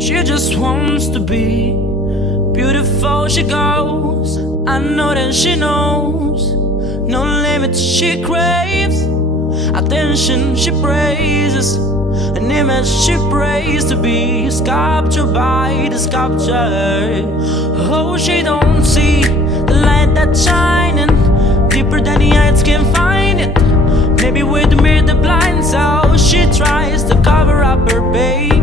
She just wants to be beautiful. She goes, I know that she knows. No limits she craves, attention she praises, an image she prays to be sculptured by the sculpture. Oh, she don't see the light that's shining deeper than the eyes can find it. Maybe with the mirror the blind, so she tries to cover up her pain.